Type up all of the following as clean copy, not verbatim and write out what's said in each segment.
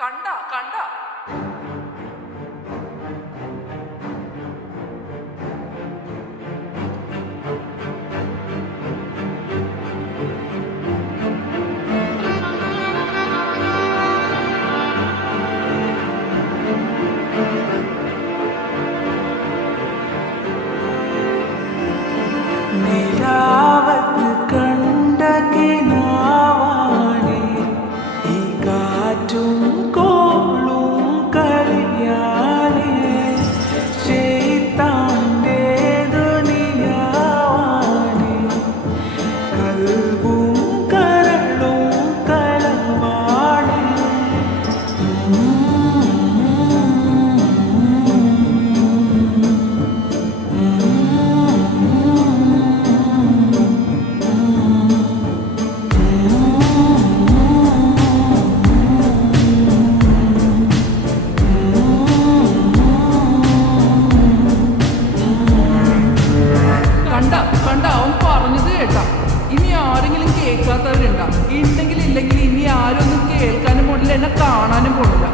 കണ്ട കണ്ട നിലാവത്ത് കണ്ട കിനാവാണേ ഈ കാറ്റും കോളും കളിയാണേ ശൈത്താന്റെ ദുനിയാവാണേ കൽബും കരളും കലവാണേ കണ്ട കണ്ട അവൻ പറഞ്ഞത് കേട്ടാ. ഇനി ആരെങ്കിലും കേൾക്കാത്തവരുണ്ടാ? ഉണ്ടെങ്കിൽ ഇല്ലെങ്കിൽ ഇനി ആരും ഒന്നും കേൾക്കാനും പോണില്ല, എന്നെ കാണാനും പോണില്ല.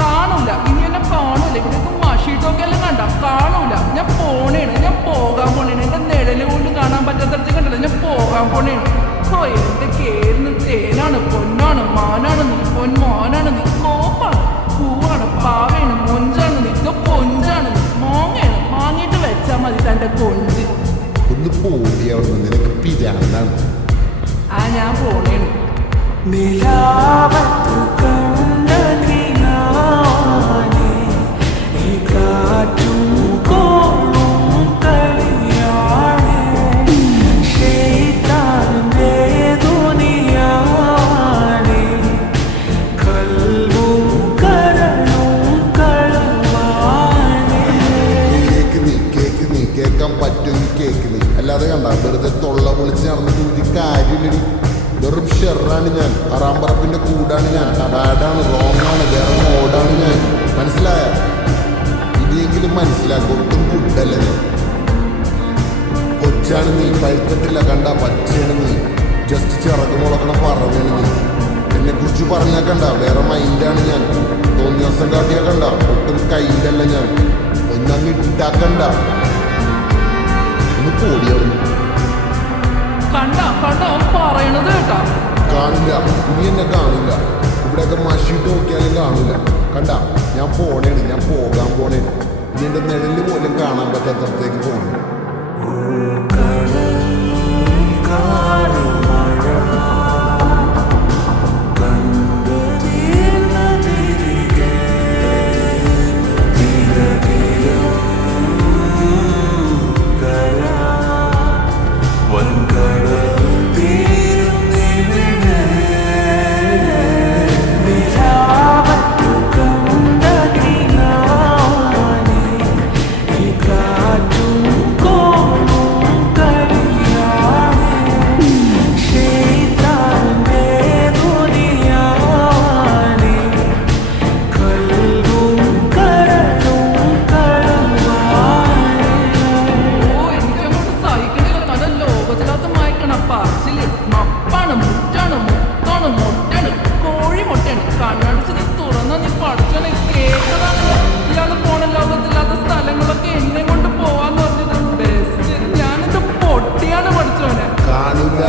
കാണൂല, ഇനി എന്നെ കാണൂല. ഇവിടേക്ക് മഷീട്ടൊക്കെല്ലാം കണ്ട കാണൂല. ഞാൻ പോണേണ്, ഞാൻ പോകാൻ പോണേണ്. എന്റെ നിഴല് പോലും കാണാൻ പറ്റാത്തടത്ത് കണ്ടല്ലോ, ഞാൻ പോകാൻ പോണേണ്. ഓ എന്റെ കേരുന്ന് തേനാണ്, പൊന്നാണ്, മാനാണ് നീ, പൊന്മോനാണ് നീ, കോപ്പാണ്, പൂവാണ്, പാവയാണ്, മൊഞ്ചാണ് നീ, പൊഞ്ചാണ് നീ, മാങ്ങയാണ്, മാങ്ങിയിട്ട് വെച്ചാ മതി തന്റെ കൊഞ്ച്. ഒന്ന് പോടിയാവുന്നു, നിനക്ക് പിരാന്താണ്. ആ ഞാൻ പോണേണ്. നിലാവത്ത് കണ്ട കിനാവാണേ ഈ കാറ്റും കോളും കളിയാണേ ശൈത്താന്റെ ദുനിയാവാണേ കൽബും കരളും കളവാണേ. കേക്കാൻ പറ്റുമെങ്കിൽ കേക്ക് നീ, അല്ലാതെ കണ്ട വെറുതെ തൊള്ള പൊളിച്ച് നടന്നിട്ട് ഒരു കാര്യമില്ലടി. വെറും ഷെറാണ് ഞാൻ, അറാമ്പറപ്പിന്റെ കൂടാണ് ഞാൻ, ബാഡാണ്, റോങ്ങാണ്, വേറെ മോഡാണ് ഞാൻ. മനസ്സിലായ? ഇതെങ്കിലും മനസ്സിലാക്കും. ഒട്ടും ഫുഡല്ല ഞാൻ. കൊച്ചാണ് നീ, പഴുത്തിട്ടില്ല, കണ്ട പച്ചയാണ് നീ, ജസ്റ്റ് ചിറക് മുളക്കണ പറവാണ് നീ. എന്നെ കുറിച്ച് പറഞ്ഞാൽ കണ്ട വേറെ മൈൻഡാണ് ഞാൻ. തോന്നിയ ദിവസം കാട്ടിയാ കണ്ട ഒട്ടും കയ്യിലല്ല ഞാൻ. ഒന്നങ്ങ് ഇട്ടാക്കണ്ട, ഒന്ന് പോടിയാവും. കണ്ട കണ്ട അവൻ പറയണത് കേട്ടാ. കാണില്ല, ഇനി എന്നെ കാണില്ല. ഇവിടെയൊക്കെ മഷീട്ട് നോക്കിയാലും കാണില്ല. കണ്ട ഞാൻ പോണേണ്, ഞാൻ പോകാൻ പോണേണ്. ഇനി എൻ്റെ നിഴല് പോലും കാണാൻ പറ്റാത്തടത്തേക്ക് പോകണം. നിലാവത്ത് കണ്ട കിനാവാണേ ഈ കാറ്റും കോളും കളിയാണേ ശൈത്താന്റെ ദുനിയാവാണേ കൽബും കരളും കളവാണേ. ഓ എനിക്കങ്ങോട്ട് സഹിക്കണില്ല. തന്റെ ലോകത്തിനകത്ത് മയക്കണ പറച്ചില് മപ്പാണ്, മുറ്റാണ്, മുത്താണ്, മൊട്ടാണ്, കോഴി മൊട്ടയാണ്. കണ്ണടിച്ച് നീ തുറന്ന നീ പഠിച്ചോനെ കേട്ടതാണ്. ഇയാള് പോണ ലോകത്തില്ലാത്ത സ്ഥലങ്ങളൊക്കെ എന്നെ കൊണ്ട് പോവാന്ന് പറഞ്ഞത് ബെസ്റ്റ്. ഞാനെന്ത് പൊട്ടിയാണ് പഠിച്ചോനെ. കാണൂല,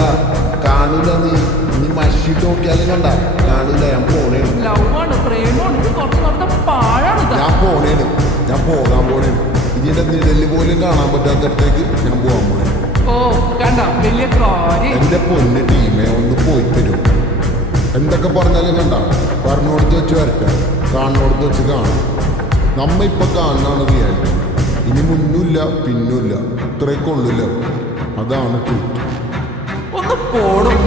കാണൂല നീ. നീ മഷീട്ട് നോക്കിയാലും കണ്ട കാണൂല. ഞാൻ പോണേണ്, ലവാണ്, പ്രേമമാണ്, ഇത് കുറച്ച് നടത്ത പാഴാണ് ഇത്. ഞാൻ പോണേണ്, ഞാൻ പോകാൻ പോണേണ്. ഇനി എൻ്റെ നിഴല് പോലും കാണാൻ പറ്റാത്തടത്തേക്ക് ഞാൻ പോകാൻ പോണേണ്. ഓ കണ്ട വലിയ കാര്യം. എൻ്റെ പൊന്ന് ടീമേ, ഒന്ന് പോയി തരും. എന്തൊക്കെ പറഞ്ഞാലും കണ്ട പറഞ്ഞോടത്ത് വെച്ച് വരട്ടെ, കാണുന്നോടത്ത് വെച്ച് കാണും. നമ്മ ഇപ്പൊ കാണുന്നതാണ് റിയാലിറ്റി. ഇനി മുന്നുമില്ല പിന്നുമില്ല, ഇത്രയൊക്കെ ഉള്ളില്ല. അതാണ് ട്രൂത്ത്. ഒന്ന് പോടും.